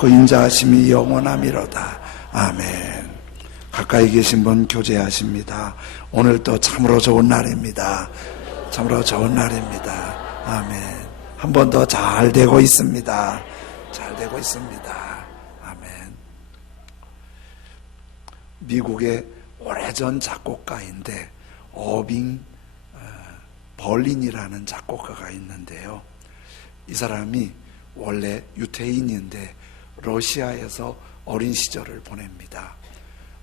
그 인자하심이 영원함이로다. 아멘. 가까이 계신 분 교제하십니다. 오늘도 참으로 좋은 날입니다. 참으로 좋은 날입니다. 아멘. 한 번 더 잘 되고 있습니다. 잘 되고 있습니다. 아멘. 미국의 오래전 작곡가인데 어빙 벌린이라는 작곡가가 있는데요. 이 사람이 원래 유태인인데 러시아에서 어린 시절을 보냅니다.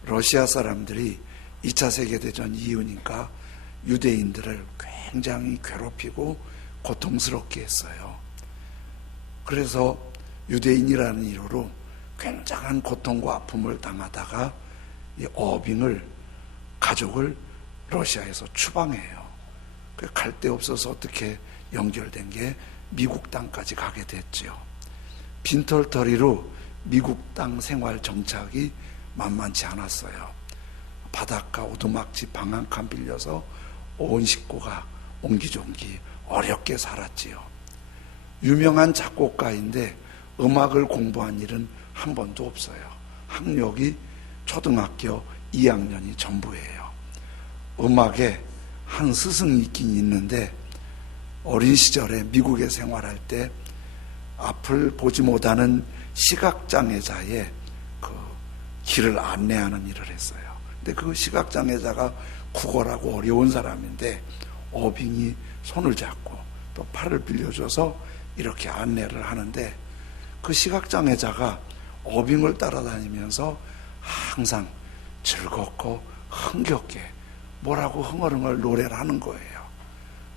러시아 사람들이 2차 세계대전 이후니까 유대인들을 굉장히 괴롭히고 고통스럽게 했어요. 그래서 유대인이라는 이유로 굉장한 고통과 아픔을 당하다가 이 어빙을 가족을 러시아에서 추방해요. 갈 데 없어서 어떻게 연결된 게 미국 땅까지 가게 됐죠. 빈털터리로 미국 땅 생활 정착이 만만치 않았어요. 바닷가 오두막집 방 한 칸 빌려서 온 식구가 옹기종기 어렵게 살았지요. 유명한 작곡가인데 음악을 공부한 일은 한 번도 없어요. 학력이 초등학교 2학년이 전부예요. 음악에 한 스승이 있긴 있는데 어린 시절에 미국에 생활할 때 앞을 보지 못하는 시각장애자의 그 길을 안내하는 일을 했어요. 근데 그 시각장애자가 국어라고 어려운 사람인데 어빙이 손을 잡고 또 팔을 빌려줘서 이렇게 안내를 하는데 그 시각장애자가 어빙을 따라다니면서 항상 즐겁고 흥겹게 뭐라고 흥얼흥얼 노래를 하는 거예요.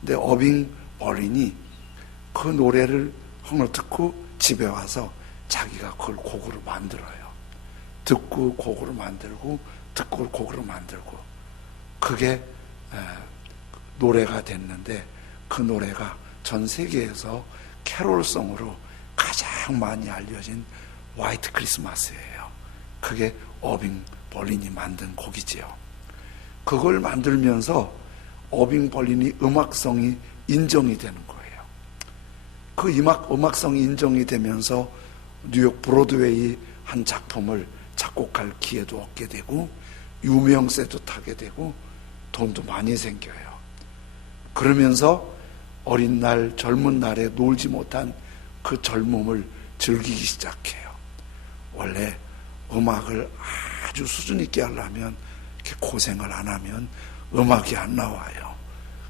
근데 어빙 벌린이 그 노래를 듣고 집에 와서 자기가 그걸 곡으로 만들어요. 듣고 곡으로 만들고 듣고 곡으로 만들고 그게 노래가 됐는데 그 노래가 전 세계에서 캐롤송으로 가장 많이 알려진 화이트 크리스마스예요. 그게 어빙 벌린이 만든 곡이지요. 그걸 만들면서 어빙 벌린이 음악성이 인정이 되는 거예요. 그 음악성이 인정이 되면서 뉴욕 브로드웨이 한 작품을 작곡할 기회도 얻게 되고 유명세도 타게 되고 돈도 많이 생겨요. 그러면서 어린 날 젊은 날에 놀지 못한 그 젊음을 즐기기 시작해요. 원래 음악을 아주 수준 있게 하려면 이렇게 고생을 안 하면 음악이 안 나와요.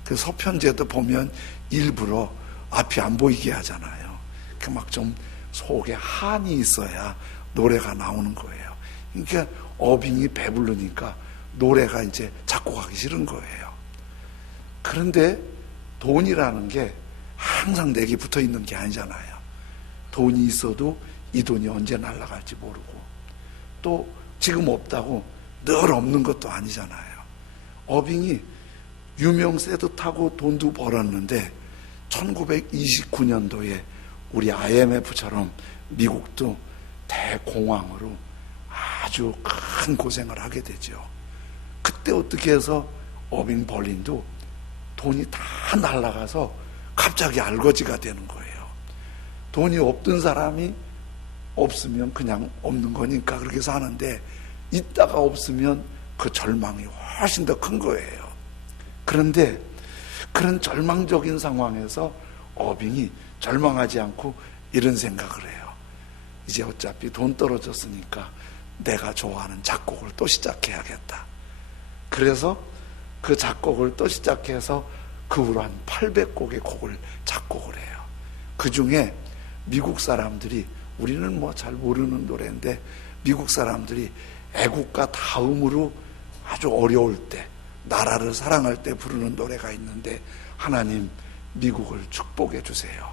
그 서편제도 보면 일부러 앞이 안 보이게 하잖아요. 그 막 좀 속에 한이 있어야 노래가 나오는 거예요. 그러니까 어빙이 배부르니까 노래가 이제 작곡하기 싫은 거예요. 그런데 돈이라는 게 항상 내게 붙어 있는 게 아니잖아요. 돈이 있어도 이 돈이 언제 날아갈지 모르고 또 지금 없다고 늘 없는 것도 아니잖아요. 어빙이 유명세도 타고 돈도 벌었는데 1929년도에 우리 IMF처럼 미국도 대공황으로 아주 큰 고생을 하게 되죠. 그때 어떻게 해서 어빙 벌린도 돈이 다 날아가서 갑자기 알거지가 되는 거예요. 돈이 없던 사람이 없으면 그냥 없는 거니까 그렇게 사는데 있다가 없으면 그 절망이 훨씬 더 큰 거예요. 그런데 그런 절망적인 상황에서 어빙이 절망하지 않고 이런 생각을 해요. 이제 어차피 돈 떨어졌으니까 내가 좋아하는 작곡을 또 시작해야겠다. 그래서 그 작곡을 또 시작해서 그 후로 한 800곡의 곡을 작곡을 해요. 그 중에 미국 사람들이 우리는 뭐 잘 모르는 노래인데 미국 사람들이 애국가 다음으로 아주 어려울 때 나라를 사랑할 때 부르는 노래가 있는데 하나님 미국을 축복해 주세요.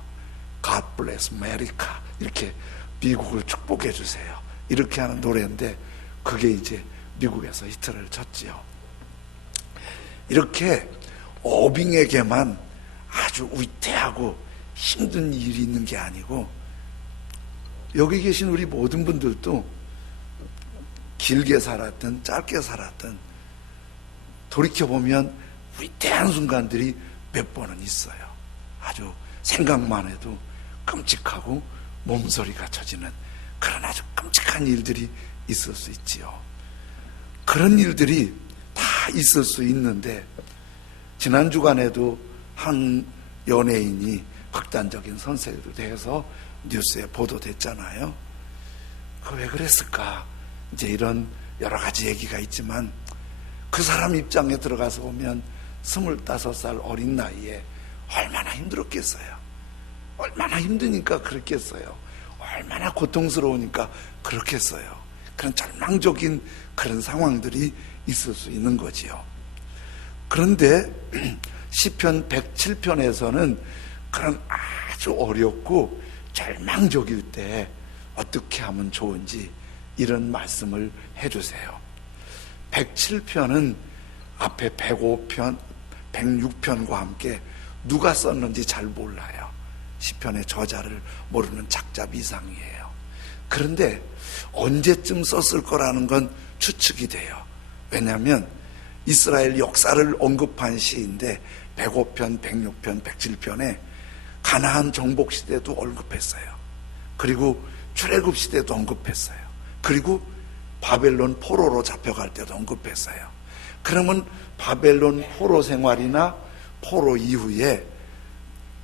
God bless America 이렇게 미국을 축복해 주세요. 이렇게 하는 노래인데 그게 이제 미국에서 히트를 쳤지요. 이렇게 어빙에게만 아주 위태하고 힘든 일이 있는 게 아니고 여기 계신 우리 모든 분들도 길게 살았든 짧게 살았든 돌이켜보면 위태한 순간들이 몇 번은 있어요. 아주 생각만 해도 끔찍하고 몸서리가 쳐지는 그런 아주 끔찍한 일들이 있을 수 있지요. 그런 일들이 다 있을 수 있는데, 지난 주간에도 한 연예인이 극단적인 선택에 대해서 뉴스에 보도됐잖아요. 그 왜 그랬을까? 이제 이런 여러 가지 얘기가 있지만, 그 사람 입장에 들어가서 보면 25살 어린 나이에 얼마나 힘들었겠어요. 얼마나 힘드니까 그렇겠어요. 얼마나 고통스러우니까 그렇겠어요. 그런 절망적인 그런 상황들이 있을 수 있는 거지요. 그런데 시편 107편에서는 그런 아주 어렵고 절망적일 때 어떻게 하면 좋은지 이런 말씀을 해주세요. 107편은 앞에 105편, 106편과 함께 누가 썼는지 잘 몰라요. 시편의 저자를 모르는 작자미상이에요. 그런데 언제쯤 썼을 거라는 건 추측이 돼요. 왜냐하면 이스라엘 역사를 언급한 시인데 105편, 106편, 107편에 가나안 정복 시대도 언급했어요. 그리고 출애굽 시대도 언급했어요. 그리고 바벨론 포로로 잡혀갈 때도 언급했어요. 그러면 바벨론 포로 생활이나 포로 이후에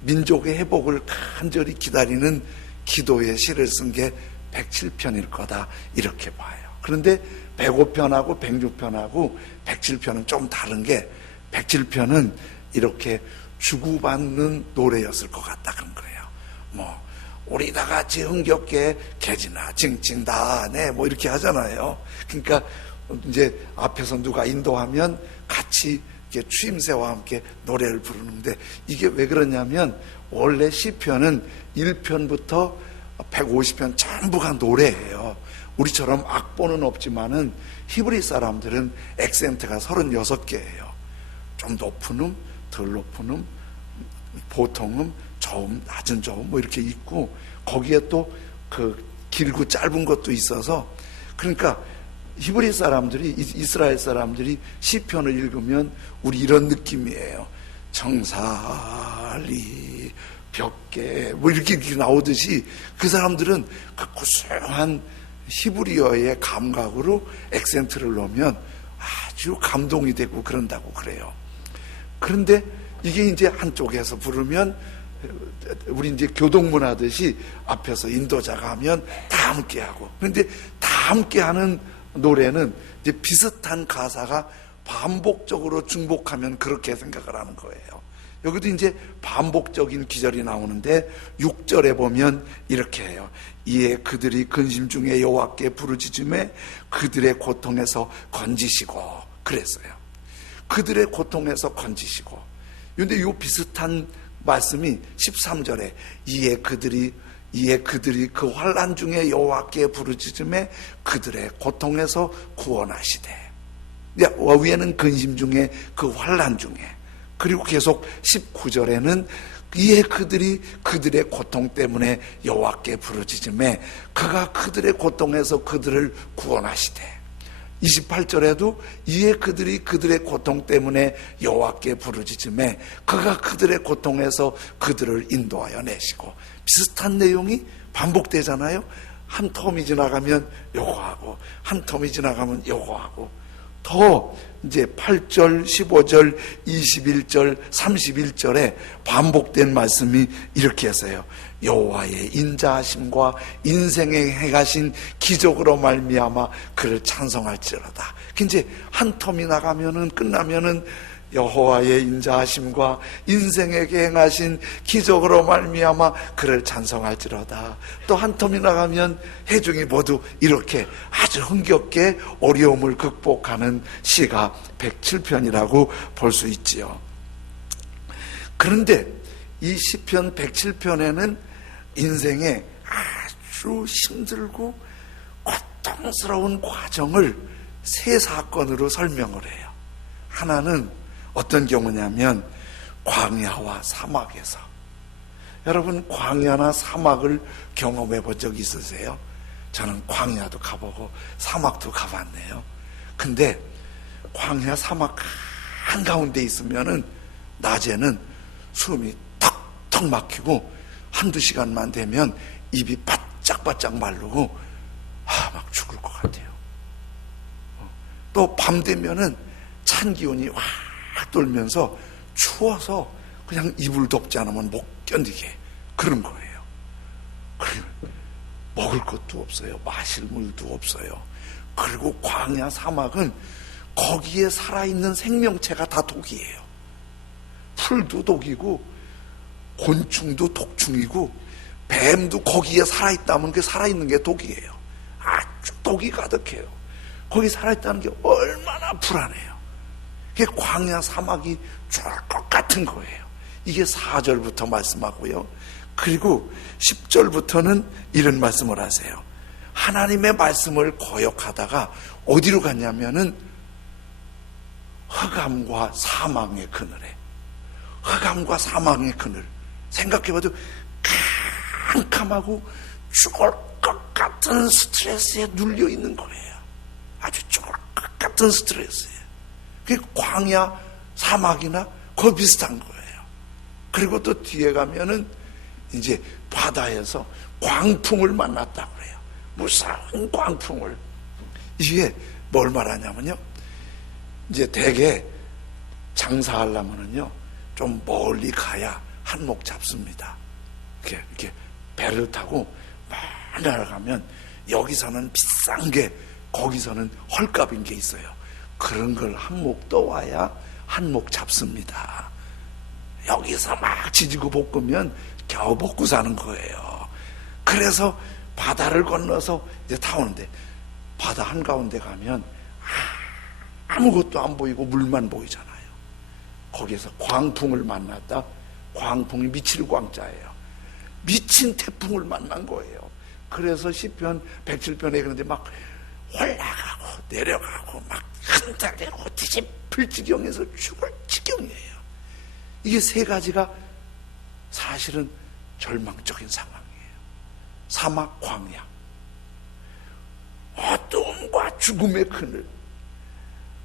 민족의 회복을 간절히 기다리는 기도의 시를 쓴 게 107편일 거다, 이렇게 봐요. 그런데 105편하고 106편하고 107편은 좀 다른 게, 107편은 이렇게 주고받는 노래였을 것 같다, 그런 거예요. 우리 다 같이 흥겹게 개지나 징징다네 이렇게 하잖아요. 그러니까 이제 앞에서 누가 인도하면 같이 이렇게 추임새와 함께 노래를 부르는데, 이게 왜 그러냐면 원래 시편은 1편부터 150편 전부가 노래예요. 우리처럼 악보는 없지만은 히브리 사람들은 액센트가 36개예요. 좀 높은 음, 덜 높은 음, 보통 음, 저음, 낮은 저음 이렇게 있고, 거기에 또 그 길고 짧은 것도 있어서, 그러니까 히브리 사람들이, 이스라엘 사람들이 시편을 읽으면 우리 이런 느낌이에요. 정살리 벽계 이렇게 나오듯이 그 사람들은 그 구수한 히브리어의 감각으로 액센트를 넣으면 아주 감동이 되고 그런다고 그래요. 그런데 이게 이제 한쪽에서 부르면 우리 이제 교동문 하듯이 앞에서 인도자가 하면 다 함께 하고, 그런데 다 함께 하는 노래는 이제 비슷한 가사가 반복적으로 중복하면 그렇게 생각을 하는 거예요. 여기도 이제 반복적인 기절이 나오는데 6절에 보면 이렇게 해요. 이에 그들이 근심 중에 여호와께 부르짖음에 그들의 고통에서 건지시고, 그랬어요. 그들의 고통에서 건지시고. 그런데 이 비슷한 말씀이 13절에 이에 그들이 그 환난 중에 여호와께 부르짖음에 그들의 고통에서 구원하시되. 위에는 근심 중에 그 환난 중에, 그리고 계속 19절에는 이에 그들이 그들의 고통 때문에 여호와께 부르짖음에 그가 그들의 고통에서 그들을 구원하시되. 28절에도 이에 그들이 그들의 고통 때문에 여호와께 부르짖음에 그가 그들의 고통에서 그들을 인도하여 내시고. 비슷한 내용이 반복되잖아요. 한 텀이 지나가면 요거 하고, 한 텀이 지나가면 요거 하고. 더 이제 8절, 15절, 21절, 31절에 반복된 말씀이 이렇게 했어요. 여호와의 인자하심과 인생에 행하신 기적으로 말미암아 그를 찬송할지어다. 이제 한 텀이 나가면은, 끝나면은 여호와의 인자하심과 인생에게 행하신 기적으로 말미암아 그를 찬송할지로다. 또 한 텀이 나가면 해중이 모두 이렇게 아주 흥겹게 어려움을 극복하는 시가 107편이라고 볼 수 있지요. 그런데 이 시편 107편에는 인생에 아주 힘들고 고통스러운 과정을 세 사건으로 설명을 해요. 하나는 어떤 경우냐면 광야와 사막에서. 여러분, 광야나 사막을 경험해 본 적 있으세요? 저는 광야도 가보고 사막도 가봤네요. 근데 광야 사막 한가운데 있으면은 낮에는 숨이 턱턱 막히고 한두 시간만 되면 입이 바짝바짝 마르고 막 죽을 것 같아요. 또 밤 되면은 찬 기운이 확 돌면서 추워서 그냥 이불 덮지 않으면 못 견디게 그런 거예요. 그리고 먹을 것도 없어요. 마실 물도 없어요. 그리고 광야 사막은 거기에 살아있는 생명체가 다 독이에요. 풀도 독이고 곤충도 독충이고 뱀도 거기에 살아있다면 그 살아있는 게 독이에요. 아주 독이 가득해요. 거기 살아있다는 게 얼마나 불안해요. 그게 광야 사막이 죽을 것 같은 거예요. 이게 4절부터 말씀하고요. 그리고 10절부터는 이런 말씀을 하세요. 하나님의 말씀을 거역하다가 어디로 갔냐면은 흑암과 사망의 그늘에, 흑암과 사망의 그늘, 생각해봐도 캄캄하고 죽을 것 같은 스트레스에 눌려 있는 거예요. 아주 죽을 것 같은 스트레스에. 그게 광야 사막이나 거의 비슷한 거예요. 그리고 또 뒤에 가면은 이제 바다에서 광풍을 만났다고 그래요. 무서운 광풍을. 이게 뭘 말하냐면요, 이제 대개 장사하려면은요 좀 멀리 가야 한몫 잡습니다. 이렇게 배를 타고 막 날아가면 여기서는 비싼 게 거기서는 헐값인 게 있어요. 그런 걸 한몫 떠와야 한몫 잡습니다. 여기서 막 지지고 볶으면 겨우 먹고 사는 거예요. 그래서 바다를 건너서 이제 타오는데, 바다 한가운데 가면 아무것도 안 보이고 물만 보이잖아요. 거기에서 광풍을 만났다. 광풍이 미칠 광자예요. 미친 태풍을 만난 거예요. 그래서 시편 107편에 그런데 막 올라가고 내려가고 막 흔들리고 뒤집힐 지경에서 죽을 지경이에요. 이게 세 가지가 사실은 절망적인 상황이에요. 사막 광야, 어둠과 죽음의 그늘,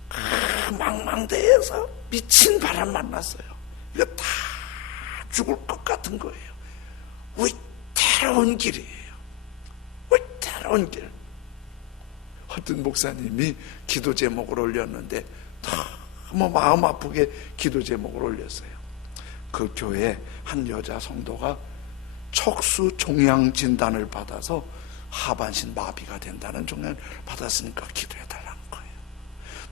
그 망망대해에서 미친 바람 만났어요. 이거 다 죽을 것 같은 거예요. 위태로운 길이에요. 위태로운 길. 어떤 목사님이 기도 제목을 올렸는데 너무 마음 아프게 기도 제목을 올렸어요. 그 교회 한 여자 성도가 척수 종양 진단을 받아서 하반신 마비가 된다는 종양을 받았으니까 기도해달라는 거예요.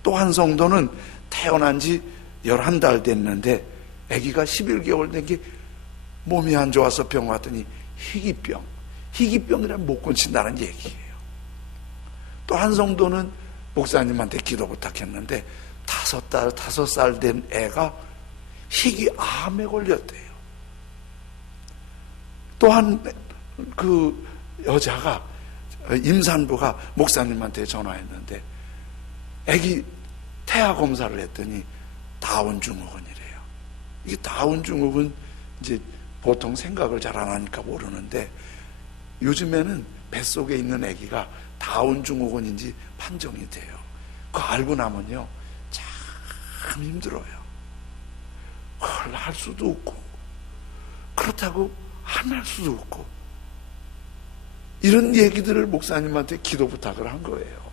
또 한 성도는 태어난 지 11달 됐는데 아기가 11개월 된 게 몸이 안 좋아서 병 왔더니 희귀병이란 못 고친다는 얘기예요. 또 한 성도는 목사님한테 기도 부탁했는데 5살 된 애가 희귀암에 걸렸대요. 또한 그 여자가, 임산부가 목사님한테 전화했는데 애기 태아 검사를 했더니 다운 증후군이래요. 이게 다운 증후군 이제 보통 생각을 잘 안 하니까 모르는데 요즘에는 뱃속에 있는 애기가 다운 증후군인지 판정이 돼요. 그거 알고 나면요 참 힘들어요. 그걸 할 수도 없고 그렇다고 안 할 수도 없고, 이런 얘기들을 목사님한테 기도 부탁을 한 거예요.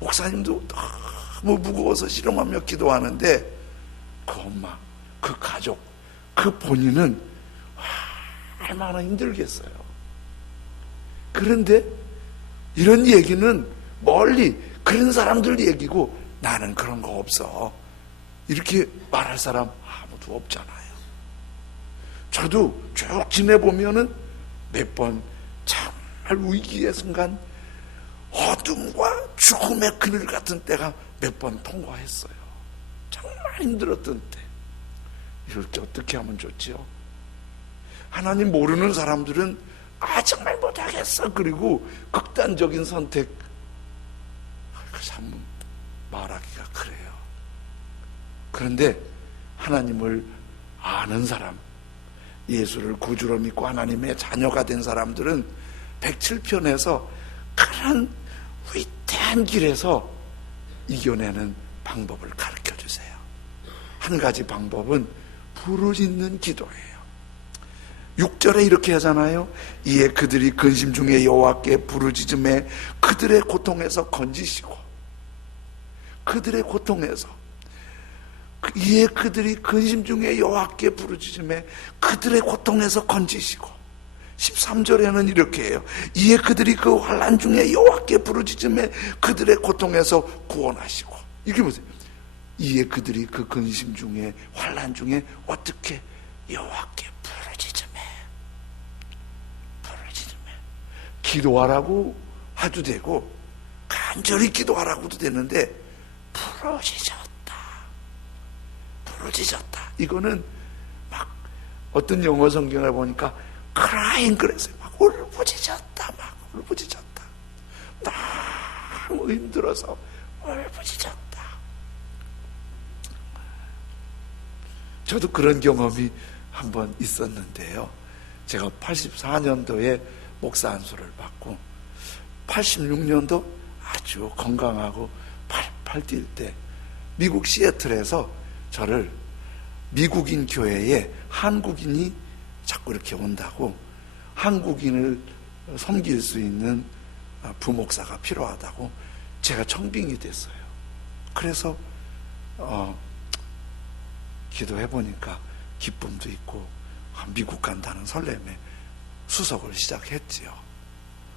목사님도 너무 무거워서 실험하며 기도하는데 그 엄마, 그 가족, 그 본인은 얼마나 힘들겠어요. 그런데 이런 얘기는 멀리 그런 사람들 얘기고 나는 그런 거 없어 이렇게 말할 사람 아무도 없잖아요. 저도 쭉 지내보면은 몇 번 정말 위기의 순간, 어둠과 죽음의 그늘 같은 때가 몇 번 통과했어요. 정말 힘들었던 때. 이럴 때 어떻게 하면 좋지요? 하나님 모르는 사람들은 정말 못하겠어, 그리고 극단적인 선택, 참 말하기가 그래요. 그런데 하나님을 아는 사람, 예수를 구주로 믿고 하나님의 자녀가 된 사람들은 107편에서 그런 위태한 길에서 이겨내는 방법을 가르쳐 주세요. 한 가지 방법은 부르짖는 기도예요. 6절에 이렇게 하잖아요. 이에 그들이 근심 중에 여호와께 부르짖음에 그들의 고통에서 건지시고, 그들의 고통에서, 이에 그들이 근심 중에 여호와께 부르짖음에 그들의 고통에서 건지시고, 13절에는 이렇게 해요. 이에 그들이 그 환난 중에 여호와께 부르짖음에 그들의 고통에서 구원하시고. 이게 뭐세요? 이에 그들이 그 근심 중에, 환난 중에 어떻게 여호와께 부르짖음에 기도하라고 해도 되고 간절히 기도하라고도 되는데, 부르짖었다. 이거는 막 어떤 영어 성경을 보니까 crying 그랬어요. 막 울부짖었다. 너무 힘들어서 울부짖었다. 저도 그런 경험이 한번 있었는데요. 제가 84년도에 목사 안수를 받고 86년도 아주 건강하고 팔 뛸 때 미국 시애틀에서 저를 미국인 교회에 한국인이 자꾸 이렇게 온다고, 한국인을 섬길 수 있는 부목사가 필요하다고 제가 청빙이 됐어요. 그래서 기도해 보니까 기쁨도 있고 미국 간다는 설렘에 수석을 시작했지요.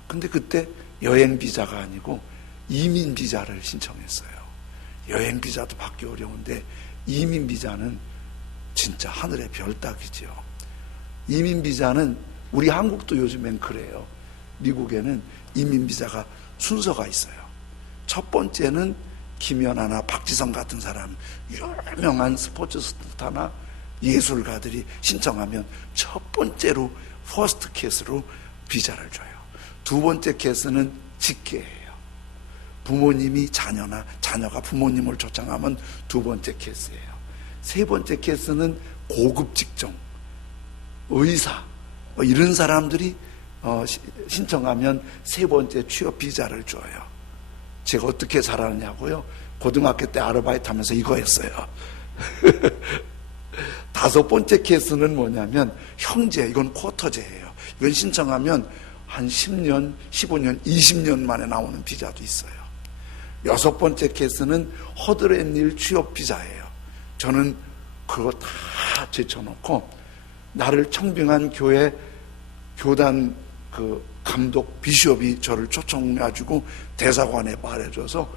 근데 그때 여행 비자가 아니고 이민 비자를 신청했어요. 여행 비자도 받기 어려운데 이민 비자는 진짜 하늘의 별 따기지요. 이민 비자는 우리 한국도 요즘엔 그래요. 미국에는 이민 비자가 순서가 있어요. 첫 번째는 김연아나 박지성 같은 사람, 유명한 스포츠 스타나 예술가들이 신청하면 첫 번째로 퍼스트 케이스로 비자를 줘요. 두 번째 케이스는 직계예요. 부모님이 자녀나 자녀가 부모님을 초청하면 두 번째 케이스예요. 세 번째 케이스는 고급 직종, 의사, 이런 사람들이 신청하면 세 번째 취업 비자를 줘요. 제가 어떻게 살았냐고요? 고등학교 때 아르바이트 하면서 이거 했어요. 다섯 번째 케이스는 뭐냐면 형제, 이건 쿼터제예요. 이건 신청하면 한 10년, 15년, 20년 만에 나오는 비자도 있어요. 여섯 번째 케이스는 허드렛일 취업 비자예요. 저는 그거 다 제쳐놓고 나를 청빙한 교회 교단 그 감독 비숍이 저를 초청해가지고 대사관에 말해줘서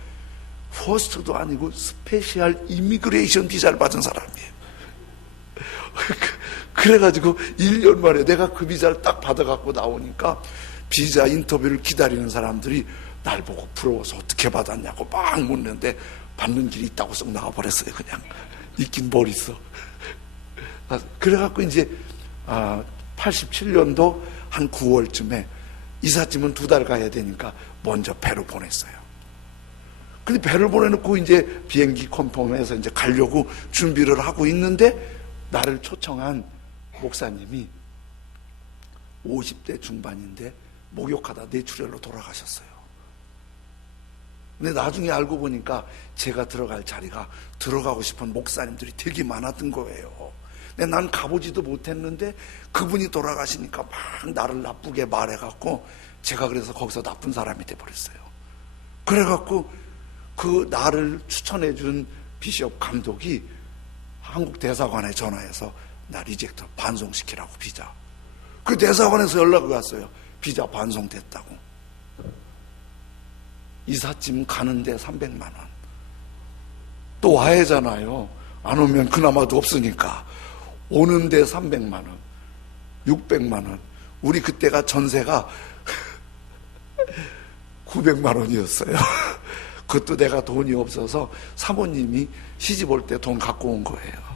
퍼스트도 아니고 스페셜 이미그레이션 비자를 받은 사람이에요. 그래가지고 1년 만에 내가 그 비자를 딱 받아갖고 나오니까 비자 인터뷰를 기다리는 사람들이 날 보고 부러워서 어떻게 받았냐고 막 묻는데 받는 길이 있다고 썩 나와버렸어요. 그냥 있긴 뭘 있어. 그래갖고 이제 87년도 한 9월쯤에 이삿짐은 2달 가야 되니까 먼저 배로 보냈어요. 근데 배를 보내놓고 이제 비행기 컨펌해서 이제 가려고 준비를 하고 있는데 나를 초청한 목사님이 50대 중반인데 목욕하다 뇌출혈로 돌아가셨어요. 근데 나중에 알고 보니까 제가 들어갈 자리가 들어가고 싶은 목사님들이 되게 많았던 거예요. 근데 난 가보지도 못했는데 그분이 돌아가시니까 막 나를 나쁘게 말해갖고 제가 그래서 거기서 나쁜 사람이 돼버렸어요. 그래갖고 그 나를 추천해준 비숍 감독이 한국 대사관에 전화해서 나 리젝터 반송시키라고 비자. 그 대사관에서 연락이 왔어요. 비자 반송됐다고. 이삿짐 가는데 300만 원. 또 와야잖아요. 안 오면 그나마도 없으니까. 오는데 300만 원, 600만 원. 우리 그때가 전세가 900만 원이었어요. 그것도 내가 돈이 없어서 사모님이 시집 올 때 돈 갖고 온 거예요.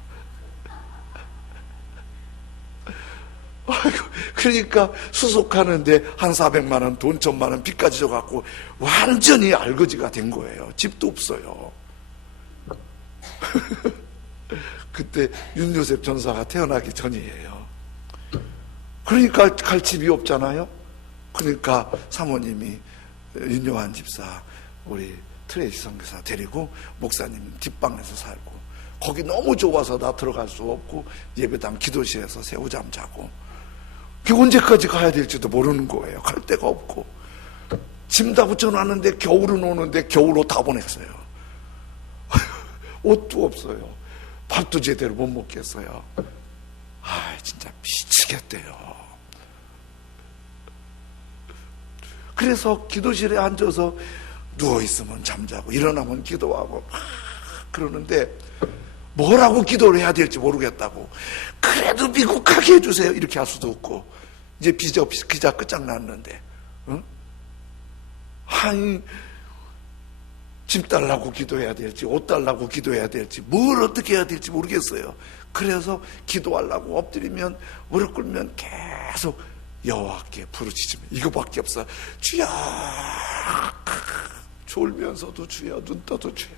그러니까 수속하는데 한 400만 원, 돈 1000만 원 빚까지 져갖고 완전히 알거지가 된 거예요. 집도 없어요. 그때 윤요셉 전사가 태어나기 전이에요. 그러니까 갈 집이 없잖아요. 그러니까 사모님이 윤요한 집사, 우리 트레이시 선교사 데리고 목사님 뒷방에서 살고, 거기 너무 좁아서 나 들어갈 수 없고 예배당 기도실에서 새우잠 자고, 그게 언제까지 가야 될지도 모르는 거예요. 갈 데가 없고. 짐 다 붙여놨는데 겨울은 오는데 겨울옷 다 보냈어요. 옷도 없어요. 밥도 제대로 못 먹겠어요. 진짜 미치겠대요. 그래서 기도실에 앉아서 누워있으면 잠자고 일어나면 기도하고 막 그러는데 뭐라고 기도를 해야 될지 모르겠다고. 그래도 미국 가게 해주세요 이렇게 할 수도 없고, 이제 기자 끝장났는데 짐 달라고 기도해야 될지 옷 달라고 기도해야 될지 뭘 어떻게 해야 될지 모르겠어요. 그래서 기도하려고 엎드리면 무릎 꿇으면 계속 여호와께 부르짖으며 이거밖에 없어. 주여, 졸면서도 주여, 눈 떠도 주여.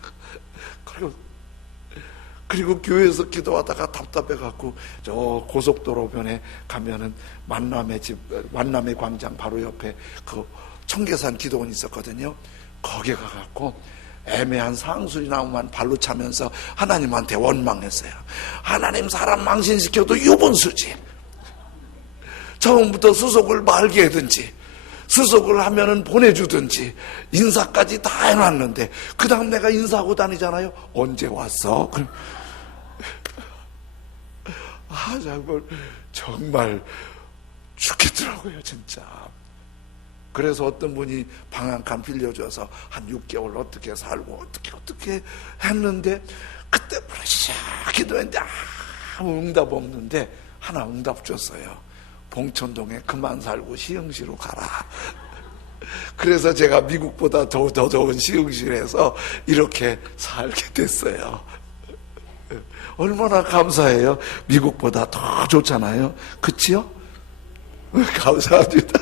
그리고 교회에서 기도하다가 답답해갖고 저 고속도로변에 가면은 만남의 광장 바로 옆에 그 청계산 기도원이 있었거든요. 거기에 가갖고 애매한 상수리 나무만 발로 차면서 하나님한테 원망했어요. 하나님, 사람 망신시켜도 유분수지. 처음부터 수속을 말게 하든지 수속을 하면은 보내주든지 인사까지 다 해놨는데 그 다음 내가 인사하고 다니잖아요. 언제 왔어? 정말 죽겠더라고요 진짜. 그래서 어떤 분이 방 한 칸 빌려줘서 한 6개월 어떻게 살고 어떻게 했는데 그때 부르시자 기도했는데 아무 응답 없는데 하나 응답 줬어요. 봉천동에 그만 살고 시흥시로 가라. 그래서 제가 미국보다 더 좋은 시흥시에서 이렇게 살게 됐어요. 얼마나 감사해요. 미국보다 더 좋잖아요. 그치요? 감사합니다.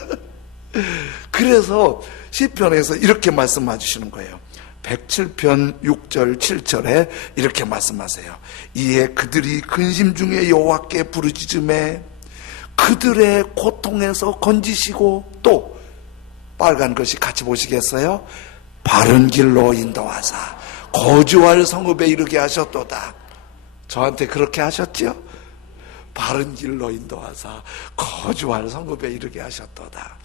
그래서 시편에서 이렇게 말씀해 주시는 거예요. 107편 6절 7절에 이렇게 말씀하세요. 이에 그들이 근심 중에 여호와께 부르짖음에 그들의 고통에서 건지시고, 또 빨간 것이 같이 보시겠어요? 바른 길로 인도하사 거주할 성읍에 이르게 하셨도다. 저한테 그렇게 하셨죠? 바른 길로 인도하사 거주할 성읍에 이르게 하셨도다.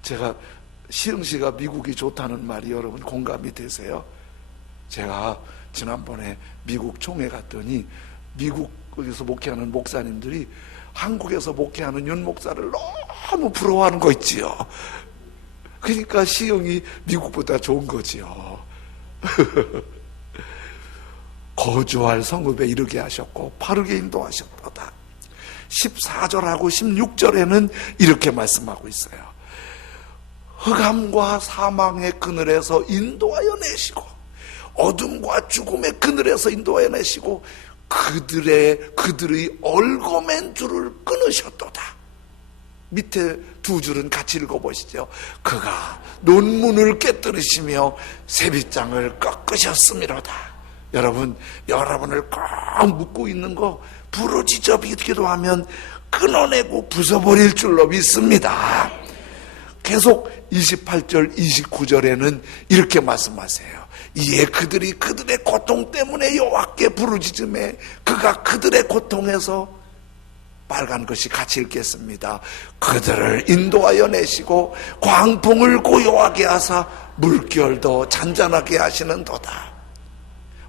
제가 시흥시가 미국이 좋다는 말이 여러분 공감이 되세요? 제가 지난번에 미국 총회 갔더니 미국에서 목회하는 목사님들이 한국에서 목회하는 윤 목사를 너무 부러워하는 거 있지요. 그러니까 시흥이 미국보다 좋은 거지요. 거주할 성읍에 이르게 하셨고 바르게 인도하셨도다. 14절하고 16절에는 이렇게 말씀하고 있어요. 흑암과 사망의 그늘에서 인도하여 내시고 어둠과 죽음의 그늘에서 인도하여 내시고 그들의 얼거맨 줄을 끊으셨도다. 밑에 두 줄은 같이 읽어보시죠. 그가 논문을 깨뜨리시며 세빗장을 꺾으셨음이로다. 여러분, 여러분을 꼭 묶고 있는 거 부르짖어 기도하면 끊어내고 부숴버릴 줄로 믿습니다. 계속 28절 29절에는 이렇게 말씀하세요. 이에 그들이 그들의 고통 때문에 여호와께 부르짖음에 그가 그들의 고통에서, 빨간 것이 같이 읽겠습니다. 그들을 인도하여 내시고 광풍을 고요하게 하사 물결도 잔잔하게 하시는도다.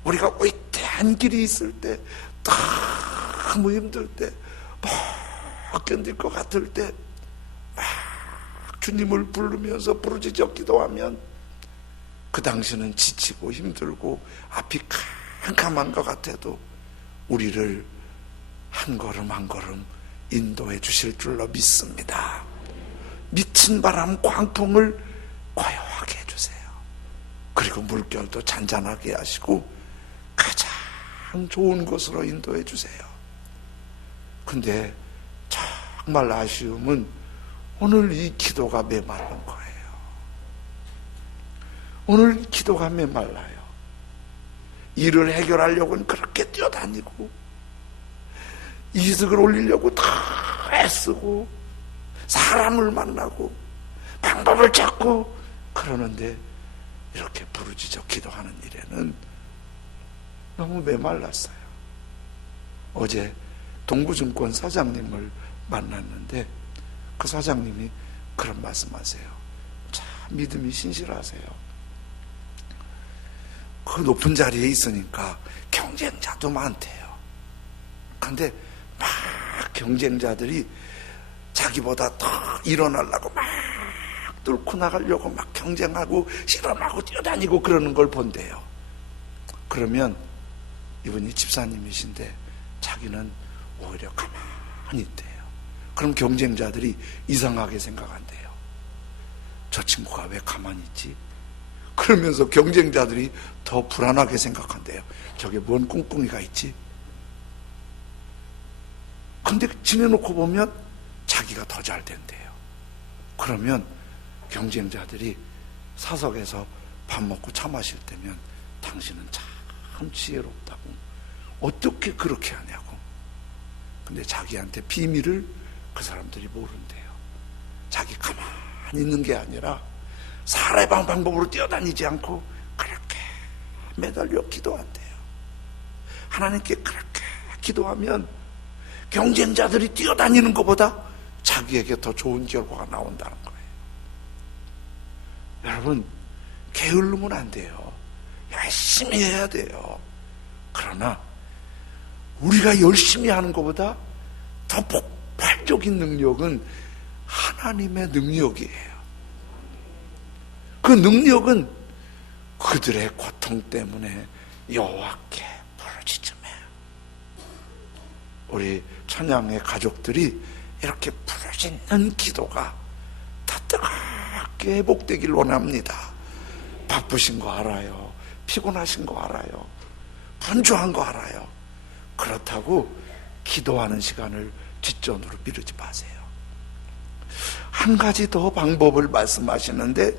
우리가 위태한 길이 있을 때, 너무 힘들 때, 못 견딜 것 같을 때 막 주님을 부르면서 부르짖어 기도하면 그 당시는 지치고 힘들고 앞이 캄캄한 것 같아도 우리를 한 걸음 한 걸음 인도해 주실 줄로 믿습니다. 미친 바람 광풍을 고요하게 해주세요. 그리고 물결도 잔잔하게 하시고 가장 좋은 곳으로 인도해 주세요. 근데 정말 아쉬움은 오늘 이 기도가 메마른 거예요. 오늘 기도가 메말라요. 일을 해결하려고는 그렇게 뛰어다니고 이득을 올리려고 다 애쓰고 사람을 만나고 방법을 찾고 그러는데 이렇게 부르짖어 기도하는 일에는 너무 메말랐어요. 어제 동부증권 사장님을 만났는데 그 사장님이 그런 말씀하세요. 참 믿음이 신실하세요. 그 높은 자리에 있으니까 경쟁자도 많대요. 그런데 막 경쟁자들이 자기보다 더 일어나려고 막 뚫고 나가려고 막 경쟁하고 실험하고 뛰어다니고 그러는 걸 본대요. 그러면 이분이 집사님이신데 자기는 오히려 가만히 있대요. 그럼 경쟁자들이 이상하게 생각한대요. 저 친구가 왜 가만히 있지? 그러면서 경쟁자들이 더 불안하게 생각한대요. 저게 뭔 꿍꿍이가 있지? 근데 지내놓고 보면 자기가 더 잘 된대요. 그러면 경쟁자들이 사석에서 밥 먹고 차 마실 때면 당신은 참 지혜롭다고, 어떻게 그렇게 하냐고. 근데 자기한테 비밀을 그 사람들이 모른대요. 자기 가만히 있는 게 아니라 사람의 방법으로 뛰어다니지 않고 그렇게 매달려 기도한대요. 하나님께 그렇게 기도하면 경쟁자들이 뛰어다니는 것보다 자기에게 더 좋은 결과가 나온다는 거예요. 여러분, 게을르면 안 돼요. 열심히 해야 돼요. 그러나 우리가 열심히 하는 것보다 더 폭발적인 능력은 하나님의 능력이에요. 그 능력은 그들의 고통 때문에 여호와께 부르짖음해요. 우리 찬양의 가족들이 이렇게 부르짖는 기도가 더 뜨겁게 회복되길 원합니다. 바쁘신 거 알아요. 피곤하신 거 알아요. 분주한 거 알아요. 그렇다고 기도하는 시간을 뒷전으로 미루지 마세요. 한 가지 더 방법을 말씀하시는데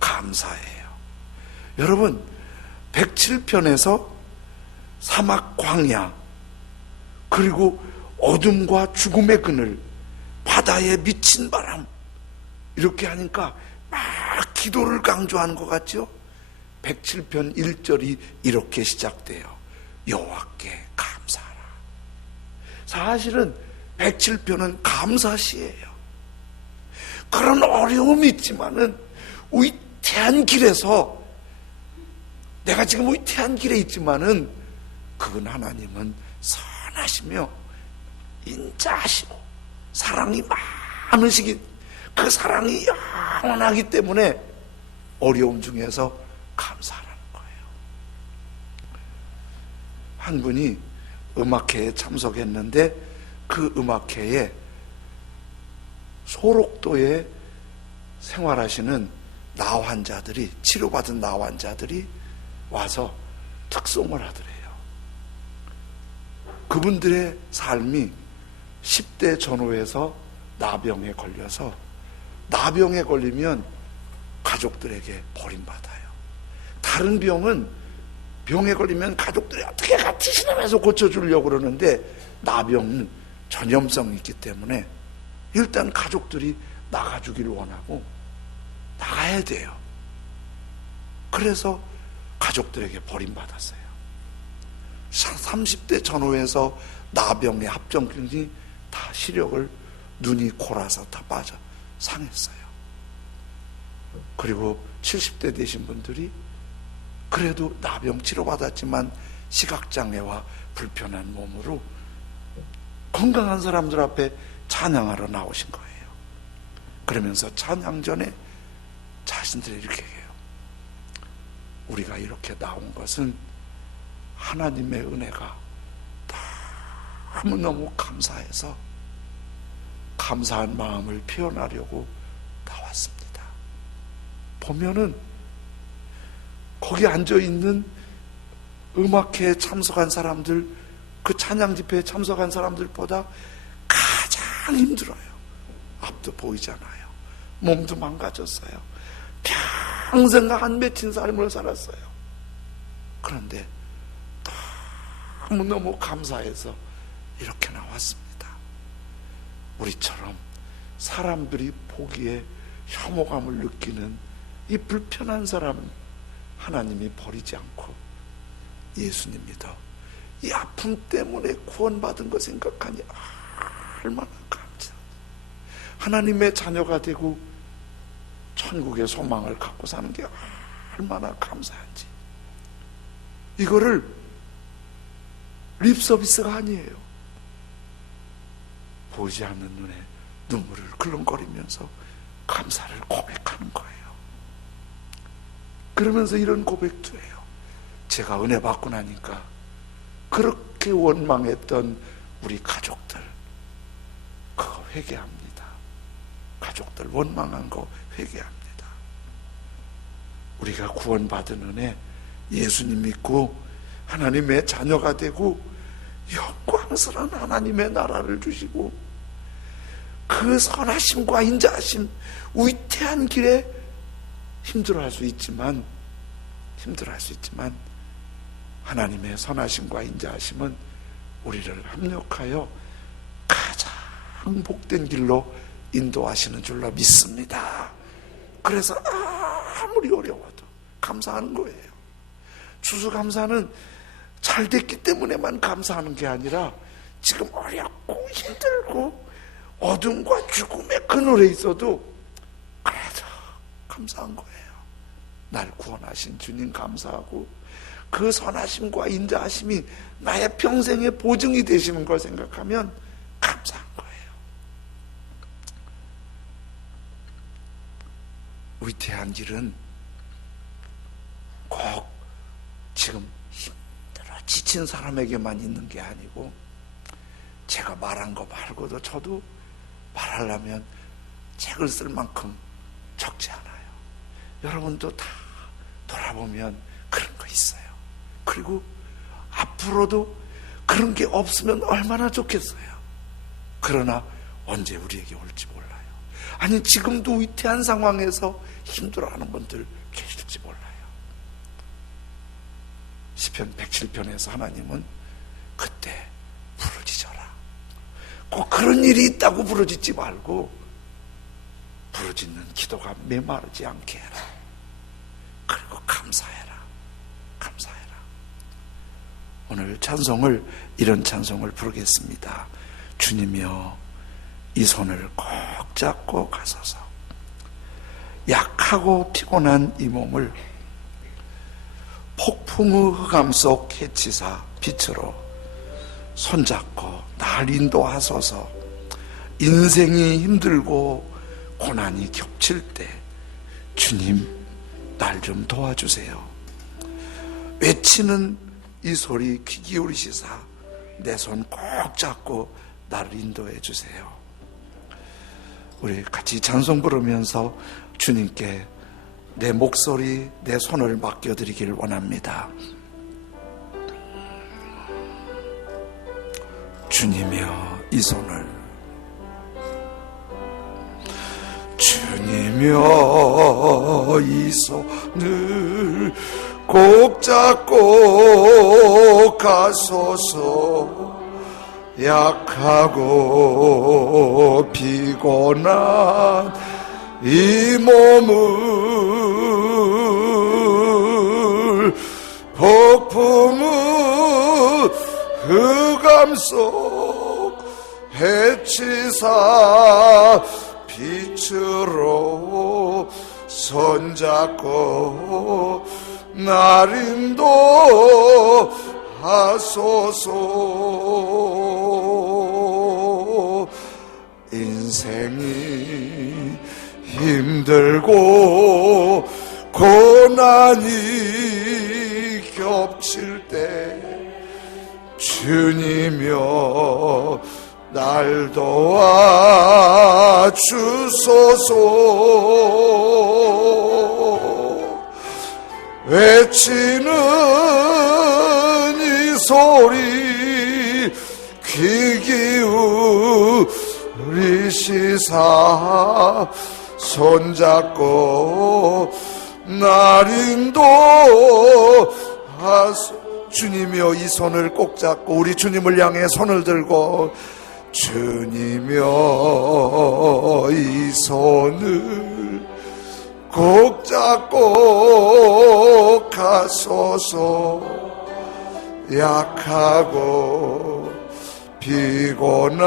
감사해요. 여러분, 107편에서 사막 광야, 그리고 어둠과 죽음의 그늘, 바다에 미친 바람, 이렇게 하니까 막 기도를 강조하는 것 같죠? 107편 1절이 이렇게 시작돼요. 여호와께 감사하라. 사실은 107편은 감사시예요. 그런 어려움이 있지만은 위태한 길에서, 내가 지금 위태한 길에 있지만은 그건 하나님은 선하시며 인자하시고 사랑이 많으시기, 그 사랑이 영원하기 때문에 어려움 중에서 감사하라는 거예요. 한 분이 음악회에 참석했는데 그 음악회에 소록도에 생활하시는 나 환자들이, 치료받은 나 환자들이 와서 특송을 하더래요. 그분들의 삶이 10대 전후에서 나병에 걸려서, 나병에 걸리면 가족들에게 버림받아요. 다른 병은 병에 걸리면 가족들이 어떻게 같이 신음해서 고쳐주려고 그러는데 나병은 전염성이 있기 때문에 일단 가족들이 나가주기를 원하고 나가야 돼요. 그래서 가족들에게 버림받았어요. 30대 전후에서 나병의 합병증이 다 시력을, 눈이 골아서 다 빠져 상했어요. 그리고 70대 되신 분들이 그래도 나병 치료받았지만 시각장애와 불편한 몸으로 건강한 사람들 앞에 찬양하러 나오신 거예요. 그러면서 찬양 전에 자신들이 이렇게 해요. 우리가 이렇게 나온 것은 하나님의 은혜가 너무너무 감사해서 감사한 마음을 표현하려고 나왔습니다. 보면은 거기 앉아있는 음악회에 참석한 사람들, 그 찬양 집회에 참석한 사람들보다 가장 힘들어요. 앞도 보이잖아요. 몸도 망가졌어요. 평생 안 맺힌 삶을 살았어요. 그런데 너무너무 감사해서 이렇게 나왔습니다. 우리처럼 사람들이 보기에 혐오감을 느끼는 이 불편한 사람은 하나님이 버리지 않고 예수님 믿어 이 아픔 때문에 구원받은 거 생각하니 얼마나 감사해요. 하나님의 자녀가 되고 천국의 소망을 갖고 사는 게 얼마나 감사한지. 이거를 립 서비스가 아니에요. 보이지 않는 눈에 눈물을 글렁거리면서 감사를 고백하는 거예요. 그러면서 이런 고백도 해요. 제가 은혜 받고 나니까 그렇게 원망했던 우리 가족들, 그거 회개합니다. 가족들 원망한 거 회개합니다. 우리가 구원받은 은혜, 예수님 믿고 하나님의 자녀가 되고 영광스러운 하나님의 나라를 주시고 그 선하심과 인자하심, 위태한 길에 힘들어할 수 있지만 하나님의 선하심과 인자하심은 우리를 합력하여 가장 복된 길로 인도하시는 줄로 믿습니다. 그래서 아무리 어려워도 감사하는 거예요. 추수감사는 잘 됐기 때문에만 감사하는 게 아니라 지금 어렵고 힘들고 어둠과 죽음의 그늘에 있어도 그래도 감사한 거예요. 날 구원하신 주님 감사하고 그 선하심과 인자하심이 나의 평생의 보증이 되시는 걸 생각하면 감사한 거예요. 위태한 길은 꼭 지금 힘들어 지친 사람에게만 있는 게 아니고, 제가 말한 거 말고도 저도 말하려면 책을 쓸 만큼 적지 않아요. 여러분도 다 돌아보면 그런 거 있어요. 그리고 앞으로도 그런 게 없으면 얼마나 좋겠어요. 그러나 언제 우리에게 올지 몰라요. 아니 지금도 위태한 상황에서 힘들어하는 분들 계실지 몰라요. 시편 107편에서 하나님은 그때 부르짖어라. 꼭 그런 일이 있다고 부르짖지 말고 부르짖는 기도가 메마르지 않게 해라. 그리고 감사해라. 감사해라. 오늘 찬송을, 이런 찬송을 부르겠습니다. 주님이여 이 손을 꼭 잡고 가소서. 약하고 피곤한 이 몸을 폭풍의 흑암 속 해치사 빛으로 손잡고 날 인도하소서. 인생이 힘들고 고난이 겹칠 때 주님 날 좀 도와주세요. 외치는 이 소리 귀 기울이시사 내 손 꼭 잡고 나를 인도해 주세요. 우리 같이 찬송 부르면서 주님께 내 목소리, 내 손을 맡겨드리기를 원합니다. 주님이여 이 손을, 주님이여 이 손을 꼭 잡고 가소서. 약하고 피곤한 이 몸을 폭풍의 흑암 속 해치사 빛으로 손잡고 날 인도하소서. 인생이 힘들고 고난이 겹칠 때 주님이여 날 도와주소서. 외치는 이 소리 귀 기울이시사 손잡고 날 인도하소서. 주님이여 이 손을 꼭 잡고 우리 주님을 향해 손을 들고 주님이여 이 손을 꼭 잡고 가소서. 약하고 피곤한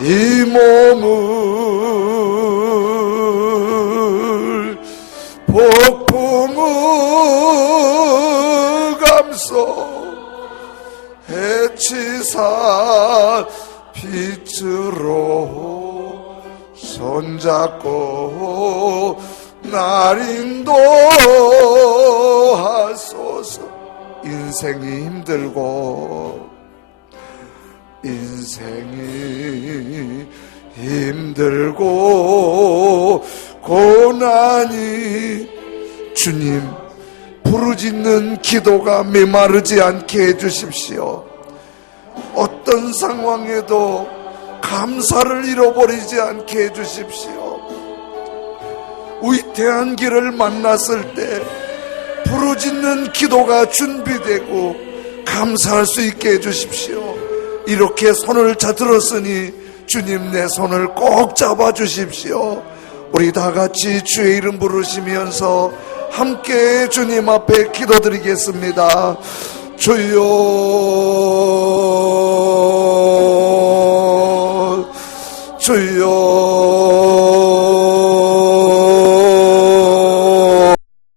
이 몸을 폭풍을 감소 해치사 빛으로 손잡고 날 인도하소서. 인생이 힘들고 인생이 힘들고 고난이 주님 부르짖는 기도가 메마르지 않게 해주십시오. 어떤 상황에도 감사를 잃어버리지 않게 해주십시오. 위태한 길을 만났을 때 부르짖는 기도가 준비되고 감사할 수 있게 해주십시오. 이렇게 손을 들었으니 주님 내 손을 꼭 잡아주십시오. 우리 다같이 주의 이름 부르시면서 함께 주님 앞에 기도드리겠습니다. 주여 주여